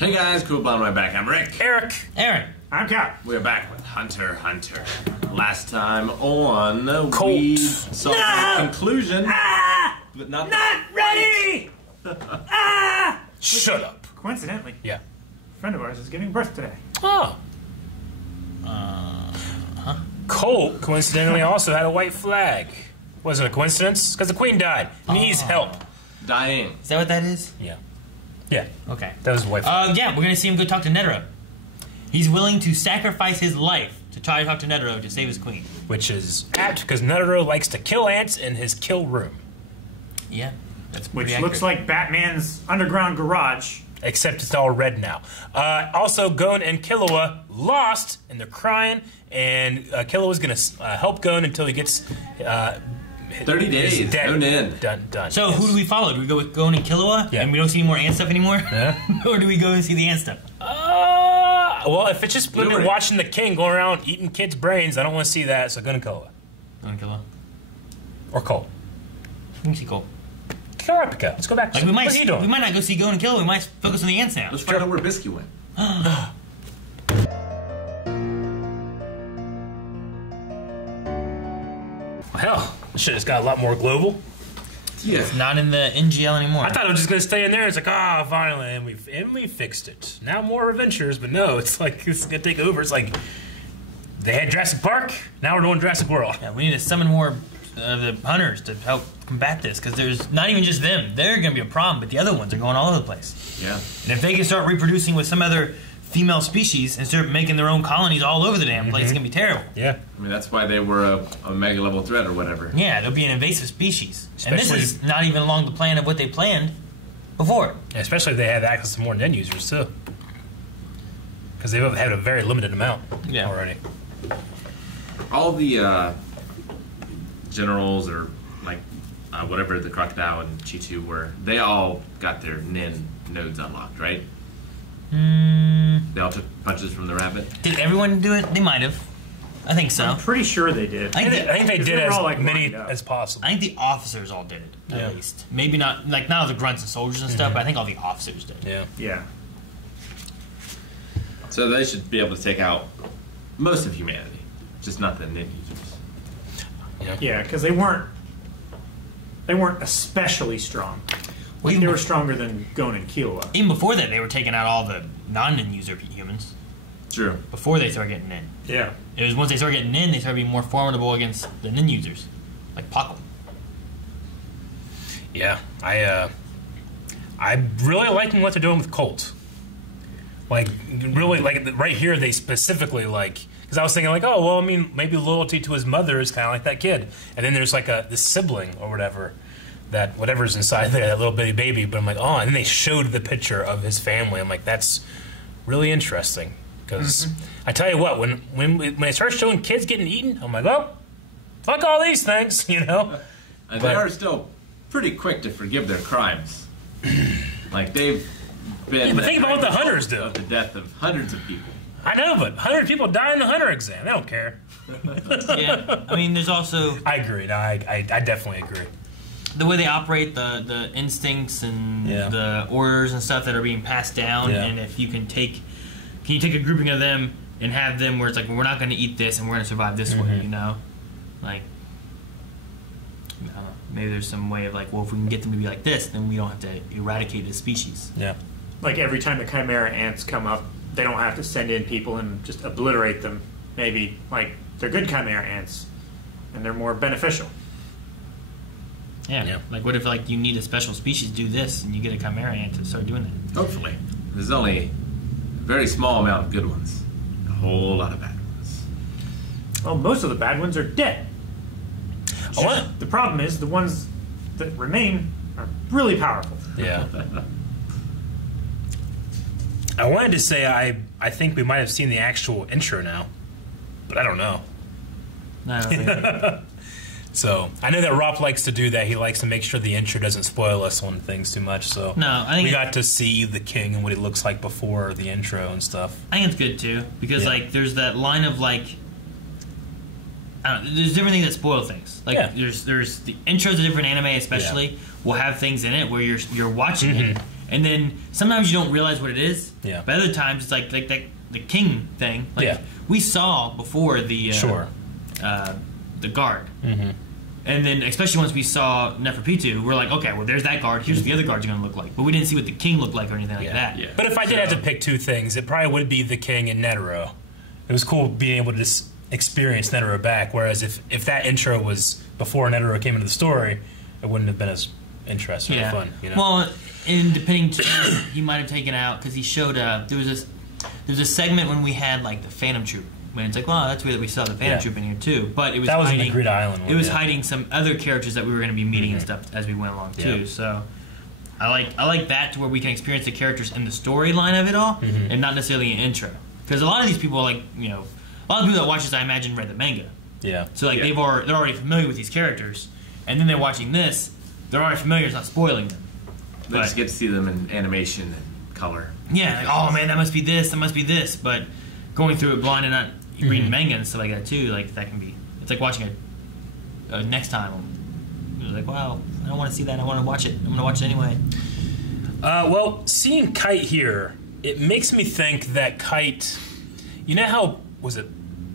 Hey guys, cool blonde right back. I'm Rick. Eric. Aaron. I'm Cap. We're back with Hunter x Hunter. Last time on, Colt. we saw the conclusion, but not ready! Shut up. Coincidentally, Yeah. a friend of ours is giving birth today. Oh. Colt, coincidentally, also had a white flag. Was it a coincidence? Because the queen died. Needs help. dying. Is that what that is? Yeah. Yeah. Okay. That was a white flag. Yeah, we're gonna see him go talk to Netero. He's willing to sacrifice his life to try to talk to Netero to save his queen. Which is apt because Netero likes to kill ants in his kill room. Yeah, that's Which pretty looks accurate. like Batman's underground garage. Except it's all red now. Also, Gon and Killua lost, and they're crying. And Killua's going to help Gon until he gets 30 days, dead. no Nin. Done. So who do we follow? Do we go with Gon and Killua, Yeah. and we don't see any more ant stuff anymore? Yeah. Or do we go and see the ant stuff? Well, if it's just Either way. watching the king going around eating kids' brains, I don't want to see that. So Gon and Killua. Gon and Killua. Or Colt. We can see Cole. Kurapika. Let's go back. Like we might, What's he doing? we might not go see Gon and Killua. We might focus on the ants now. Let's find out where Biscuit went. Hell, this shit has got a lot more global. Yeah. Not in the NGL anymore. I thought it was just gonna stay in there. It's like, finally, and we fixed it. Now more adventures, but no, it's like it's gonna take over. It's like they had Jurassic Park. Now we're doing Jurassic World. Yeah, we need to summon more of the hunters to help combat this, because there's not even just them. They're going to be a problem, but the other ones are going all over the place. Yeah. And if they can start reproducing with some other female species and start making their own colonies all over the damn place, it's going to be terrible. Yeah. I mean, that's why they were a mega level threat or whatever. Yeah, they'll be an invasive species. And Especially- this is not even along the plan of what they planned before. Especially if they have access to more Nen users too, because they've had a very limited amount already. All the generals or like whatever the Crocodile and Chitu were, they all got their Nin nodes unlocked, right? They all took punches from the rabbit. Did everyone do it? They might have. I think so. I'm pretty sure they did. I think I think they 'Cause did they were as all, like, many lined up. as possible. I think the officers all did it, Yeah. at least. Maybe not, like, not all the grunts and soldiers and stuff, but I think all the officers did. Yeah. Yeah. So they should be able to take out most of humanity, just not the Nin users. Yeah, because they weren't especially strong. Well, They were stronger than Gon and Killua. Even before that, they were taking out all the non-nin user humans. True. Before they started getting in. Yeah. It was once they started getting in, they started being more formidable against the nin users. Like Paco. Yeah. I'm really liking what they're doing with Colt. Like, really, like right here, they specifically like. Because I was thinking, like, oh, well, I mean, maybe loyalty to his mother is kind of like that kid. And then there's like this sibling or whatever, that whatever's inside there, that little bitty baby. But I'm like, oh, and then they showed the picture of his family. I'm like, that's really interesting. Because I tell you what, when they start showing kids getting eaten, I'm like, oh, fuck all these things, you know? And they are still pretty quick to forgive their crimes. Like, they've been... Yeah, but think about what the hunters do. Of the death of hundreds of people. I know, but 100 people die in the hunter exam. They don't care. Yeah. I mean, there's also I agree. No, I definitely agree. the way they operate, the instincts and Yeah. the orders and stuff that are being passed down. Yeah. And if you can take a grouping of them and have them where it's like, well, we're not going to eat this and we're going to survive this way, you know? Like, I don't know, maybe there's some way of like, well, if we can get them to be like this, then we don't have to eradicate this species. Yeah. Like every time the Chimera ants come up, they don't have to send in people and just obliterate them. Maybe, like, they're good Chimera ants, and they're more beneficial. Yeah. Yeah. Like, what if like you need a special species to do this, and you get a chimera ant to start doing that? Hopefully. There's only a very small amount of good ones. A whole lot of bad ones. Well, most of the bad ones are dead. I want- The problem is the ones that remain are really powerful. Yeah. I wanted to say I think we might have seen the actual intro now, but I don't know. No, I don't think So I know that Rob likes to do that. He likes to make sure the intro doesn't spoil us on things too much. So No, I think we it- got to see the king and what he looks like before the intro and stuff. I think it's good too, because Yeah. like there's that line of like, I don't know, there's different things that spoil things. Like Yeah. there's the intros of different anime, especially will have things in it where you're watching it, and then sometimes you don't realize what it is. Yeah. But other times it's like that the king thing. Like Yeah. we saw before the the guard. Mm-hmm. And then, especially once we saw Neferpitu, we're like, okay, well, there's that guard. Here's what the other guard's going to look like. But we didn't see what the king looked like or anything like that. Yeah. But if I did have to pick two things, it probably would be the king and Netero. It was cool being able to just experience Netero back, whereas if that intro was before Netero came into the story, it wouldn't have been as interesting or fun. You know? Well, and depending, he might have taken out, because he showed, there was a segment when we had, like, the Phantom Troop. When it's like, well, that's weird that we saw the Phantom Troop in here too, but it was that was hiding, in the Grid Island one, it was hiding some other characters that we were going to be meeting and stuff as we went along too. So I like that to where we can experience the characters in the storyline of it all, and not necessarily an intro. Because a lot of these people, like a lot of people that watch this, I imagine, read the manga. Yeah. So like they're already familiar with these characters, and then they're watching this, they're already familiar. It's not spoiling them. They just get to see them in animation and color. Yeah, like, oh man, that must be this, that must be this. But going through it blind and not reading manga and stuff like that too, like that can be. It's like watching a next time. You're like, wow, I don't want to see that. I want to watch it. I'm gonna watch it anyway. Well, seeing Kite here, it makes me think that Kite. You know how was it?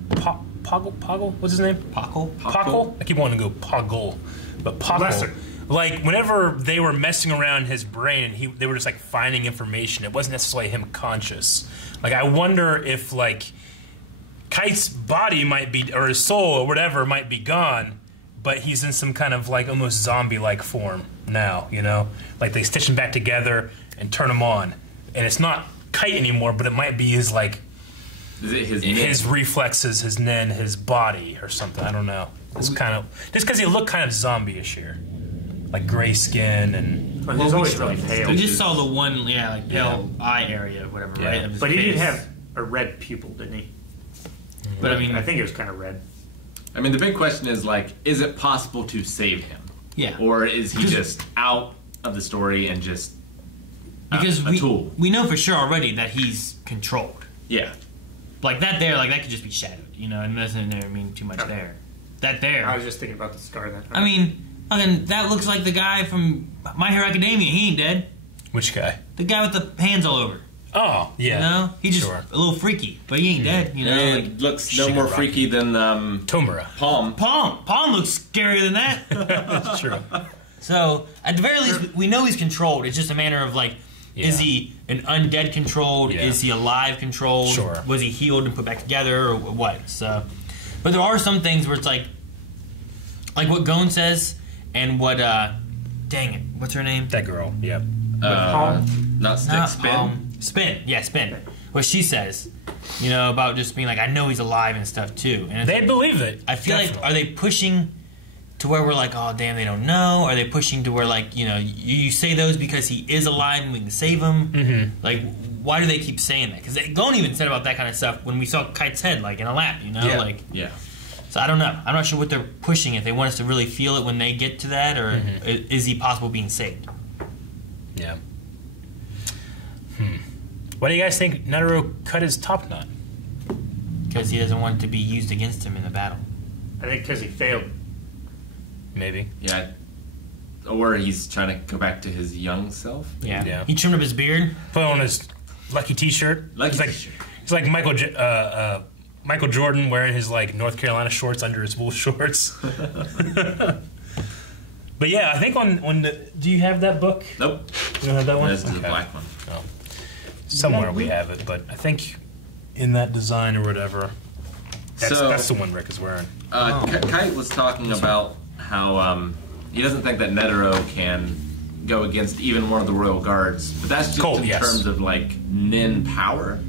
Poggle? What's his name? Pockle? I keep wanting to go Poggle, but Pockle. Lesser. Like whenever they were messing around his brain, they were just like finding information. It wasn't necessarily him conscious. Like I wonder if like Kite's body might be, or his soul or whatever might be gone, but he's in some kind of like almost zombie-like form now. You know, like they stitch him back together and turn him on, and it's not Kite anymore, but it might be his like. Is it his reflexes, his nin, his body, or something. I don't know. It's kind of just because he looked kind of zombie-ish here, like gray skin and. Well, he's always really pale. We just saw the one, like pale eye area, or whatever, right? Of his But he did face. have a red pupil, didn't he? But I mean, I think it was kind of red. I mean, the big question is like, is it possible to save him? yeah, Or is he just out of the story and just because a tool? we know for sure already that he's controlled. Yeah. Like that could just be shadowed, and it doesn't mean too much there. That there. I was just thinking about the scar then. I mean, fucking, that looks like the guy from My Hero Academia. He ain't dead. Which guy? The guy with the hands all over. Oh, yeah. He's just Sure. a little freaky, but he ain't dead. And Like, it looks no more Shigaraki. freaky than Tomura. Palm. Palm looks scarier than that. That's true. So at the very least, we know he's controlled. It's just a matter of like, is he an undead controlled? Yeah. Is he alive controlled? Sure. Was he healed and put back together, or what? So, but there are some things where it's like what Gon says, and what dang it, what's her name? That girl. Yep. Palm? Not Stick, Not Spin. Spin. Yeah, Spin. What she says, about just being like, I know he's alive and stuff too. And it's They like, believe it. I feel Definitely. like, are they pushing to where we're like, oh damn, they don't know? Are they pushing to where like, you say those because he is alive and we can save him? Mm-hmm. Like, why do they keep saying that? Because Gon even said about that kind of stuff when we saw Kite's head, like in a lap, Yeah. like. Yeah. So I don't know. I'm not sure what they're pushing. If they want us to really feel it when they get to that, or is he possible being saved? Yeah. What do you guys think Netero cut his top knot? Because he doesn't want it to be used against him in the battle. I think because he failed. Maybe. Yeah. Or he's trying to go back to his young self. Yeah. He trimmed up his beard. Put on his lucky T-shirt. Lucky It's t-shirt. It's like Michael Jordan wearing his like North Carolina shorts under his wool shorts. But yeah, I think on the. Do you have that book? Nope. You don't have that one? This is the Okay. black one. Oh. Somewhere we have it, but I think in that design or whatever. That's the one Rick is wearing. Kite was talking about how he doesn't think that Netero can go against even one of the royal guards, but that's just Cold, in yes. terms of like Nin power.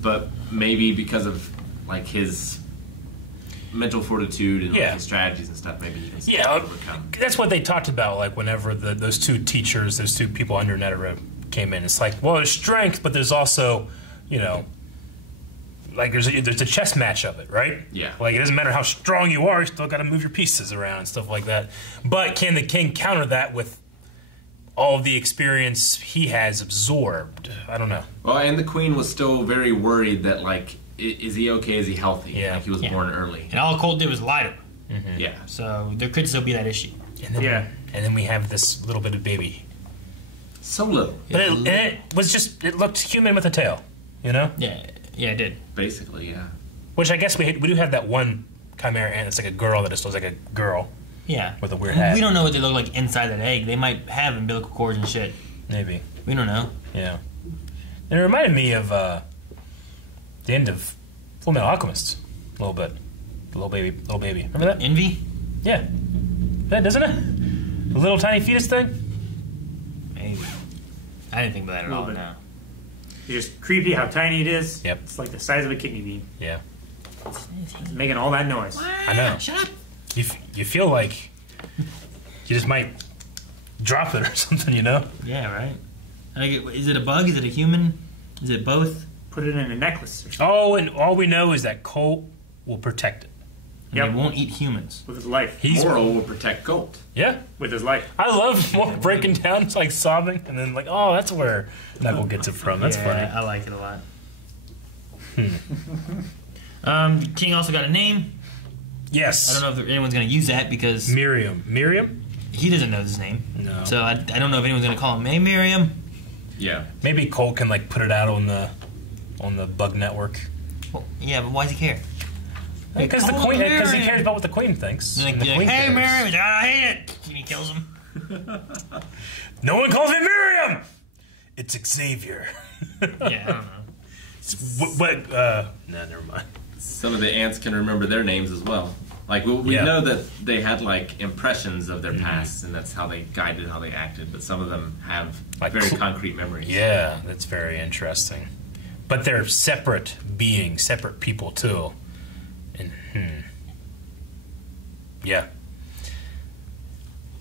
But maybe because of like his mental fortitude and like, Yeah. his strategies and stuff, maybe he can Yeah, overcome. that's what they talked about. Like whenever those two teachers, those two people under Netero came in, it's like, well, there's strength, but there's also, like there's a chess match of it, right? Yeah. Like it doesn't matter how strong you are, you still got to move your pieces around and stuff like that. But can the king counter that with all of the experience he has absorbed? I don't know. Well, and the queen was still very worried that like, is he okay? Is he healthy? Yeah. Like he was Yeah. born early. And all Colt did was lie to him. Yeah. So there could still be that issue. And then, Yeah. and then we have this little bit of baby. So little, But it was just, it looked human with a tail, you know? Yeah, it did. basically, yeah. Which I guess we do have that one chimera ant that's like a girl that just looks like a girl Yeah. with a weird hat. We don't know what they look like inside that egg. They might have umbilical cords and shit. Maybe, We don't know. yeah. And it reminded me of the end of Full Metal Alchemist a little bit. The little baby. Remember that? Envy? Yeah. That doesn't it? The little tiny fetus thing? Maybe. I didn't think about that at Little all. bit. No. It's just creepy how tiny it is. Yep. It's like the size of a kidney bean. Yeah. It's making all that noise. I know. Shut up. You feel like you just might drop it or something, you know? Yeah, right. Like, is it a bug? Is it a human? Is it both? Put it in a necklace or something Oh, and all we know is that Colt will protect it. And Yep. They won't eat humans. with his life. He's Moral will protect Colt. yeah. With his life. I love more breaking down, it's like sobbing, and then like, oh, that's where Knuckle gets it from. That's Yeah, funny. I like it a lot. King also got a name. Yes. I don't know if anyone's going to use that because Miriam. Miriam? he doesn't know his name. No. So I don't know if anyone's going to call him, hey, Miriam. Yeah. Maybe Colt can like put it out on the bug network. Well, yeah, but why does he care? Because the call queen, him because he Miriam. cares about what the queen thinks. Like, and the you're queen like, hey, cares. Miriam. He's like, I hate it. And he kills him. No one calls me Miriam. It's Xavier. Yeah, I don't know. What? Nah, never mind. Some of the ants can remember their names as well. Like we Yeah. know that they had like impressions of their pasts, and that's how they guided how they acted. But some of them have Like very cl- concrete memories. Yeah, that's very interesting. But they're separate beings, separate people too. And yeah,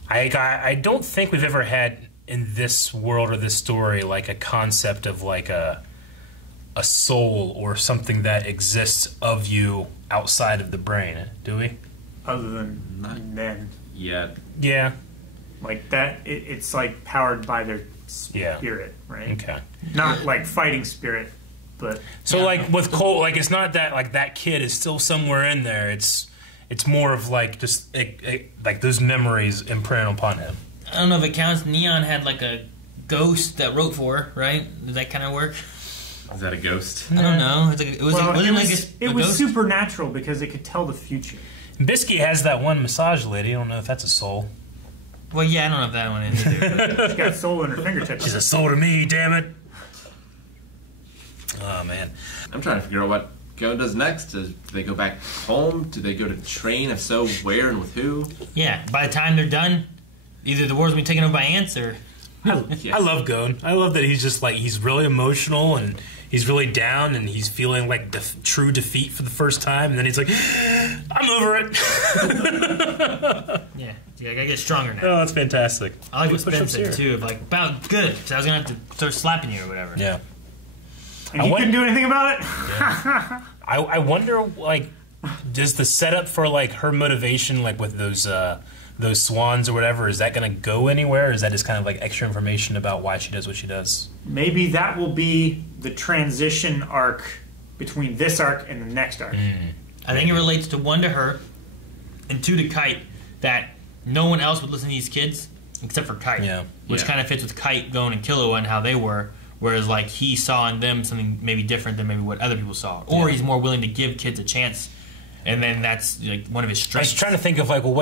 I don't think we've ever had in this world or this story like a concept of like a soul or something that exists of you outside of the brain, do we? Other than Not- men. Yeah. Yeah. Like that, it's like powered by their Yeah. spirit, right? Okay. Not like fighting spirit, but So like with Colt, like it's not that like that kid is still somewhere in there. It's more of like just like those memories imprinted upon him. I don't know if it counts. Neon had like a ghost that wrote for her, right? Does that kind of work? Is that a ghost? I don't know. It's like, it was, well, wasn't it like was, a it was ghost? supernatural because it could tell the future. Bisky has that one massage lady. I don't know if that's a soul. Well, yeah, I don't know if that one is either. She's got soul in her fingertips. She's a soul to me, damn it. Oh man. I'm trying to figure out what Go does next. Do they go back home? Do they go to train? If so, where and with who? Yeah, by the time they're done, either the war's gonna be taken over by ants or I love Gon. I love that he's just like he's really emotional and he's really down and he's feeling like true defeat for the first time, and then he's like, I'm over it. yeah, I gotta get stronger now. Oh, that's fantastic. I like what Push Spence ups said here. too, of like about good. So I was gonna have to start slapping you or whatever. Yeah. And I he want- couldn't do anything about it? I wonder, like, does the setup for like her motivation, like with those swans or whatever, is that going to go anywhere? Or is that just kind of like extra information about why she does what she does? Maybe that will be the transition arc between this arc and the next arc. I think it relates to one to her, and two to Kite, that no one else would listen to these kids except for Kite. Yeah. Which Yeah. kind of fits with Kite, Gon, and Killua and how they were. Whereas, like, he saw in them something maybe different than maybe what other people saw. Or he's more willing to give kids a chance. And then that's, like, one of his I was strengths. trying to think of like, well,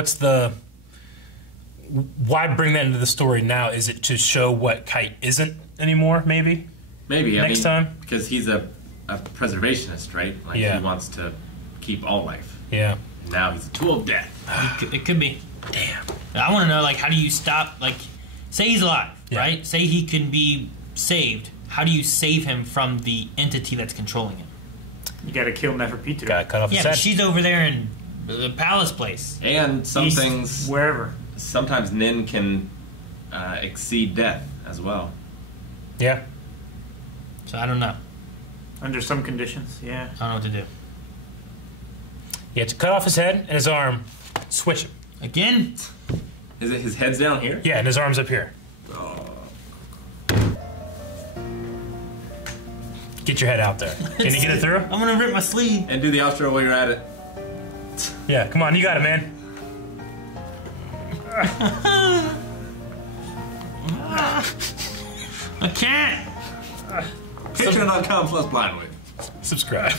why bring that into the story now? Is it to show what Kite isn't anymore? Maybe. Maybe Next time? because he's a preservationist, right? Like Yeah. he wants to keep all life. Yeah. Now he's a tool of death. It could be. Damn. I want to know, like, how do you stop, like, say he's alive, Yeah. right? Say he can be saved. How do you save him from the entity that's controlling him? You gotta kill Neferpitou. Gotta cut off Yeah, his but head. she's over there in the palace place. And some East, things, wherever. sometimes Nin can exceed death as well. Yeah. So I don't know. Under some conditions, yeah. I don't know what to do. You have to cut off his head and his arm, switch him. Again? Is it his head's down here? Yeah, and his arm's up here. Get your head out there. Can you get it through? I'm gonna rip my sleeve. And do the outro while you're at it. Yeah, come on, you got it, man. I can't. Patreon.com/blindwave. Subscribe.